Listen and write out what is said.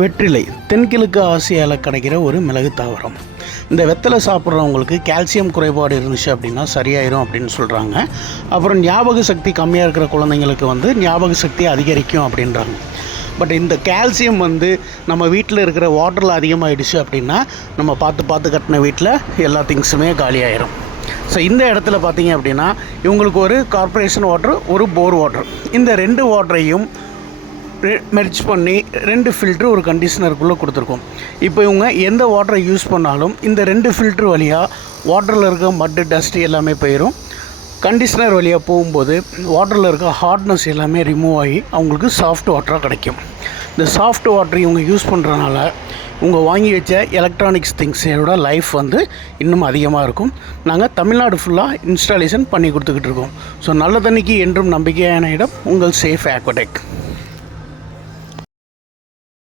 வெற்றிலை தென்கிழக்கு ஆசியாவில் கிடைக்கிற ஒரு மிளகு தாவரம். இந்த வெத்தலை சாப்பிட்றவங்களுக்கு கால்சியம் குறைபாடு இருந்துச்சு அப்படின்னா சரியாயிரும் அப்படின்னு சொல்கிறாங்க. அப்புறம் ஞாபக சக்தி கம்மியாக இருக்கிற குழந்தைங்களுக்கு ஞாபக சக்தி அதிகரிக்கும் அப்படின்றாங்க. பட் இந்த கால்சியம் நம்ம வீட்டில் இருக்கிற வாட்டரில் அதிகமாகிடுச்சு அப்படின்னா நம்ம பார்த்து கட்டின வீட்டில் எல்லா திங்ஸுமே காலியாயிரும். ஸோ இந்த இடத்துல பார்த்தீங்க அப்படின்னா இவங்களுக்கு ஒரு கார்ப்பரேஷன் வாட்டர், ஒரு போர் வாட்டர், இந்த ரெண்டு வாட்டரையும் மெர்ஜ் பண்ணி 2 ஃபில்ட்ரு ஒரு கண்டிஷனருக்குள்ளே கொடுத்துருக்கோம். இப்போ இவங்க எந்த வாட்டரை யூஸ் பண்ணாலும் இந்த 2 ஃபில்ட்ரு வழியாக வாட்டரில் இருக்க மட்டு, டஸ்ட்டு எல்லாமே போயிடும். கண்டிஷனர் வழியாக போகும்போது வாட்டரில் இருக்க ஹார்ட்னஸ் எல்லாமே ரிமூவ் ஆகி அவங்களுக்கு சாஃப்ட் வாட்டராக கிடைக்கும். இந்த சாஃப்ட் வாட்டர் இவங்க யூஸ் பண்ணுறதுனால இவங்க வாங்கி வச்ச எலக்ட்ரானிக்ஸ் திங்ஸோட லைஃப் இன்னும் அதிகமாக இருக்கும். நாங்கள் தமிழ்நாடு ஃபுல்லாக இன்ஸ்டாலேஷன் பண்ணி கொடுத்துக்கிட்டு இருக்கோம். ஸோ நல்ல தண்ணிக்கு என்றும் நம்பிக்கையான இடம் உங்கள் சேஃப் ஆக்வாடெக்.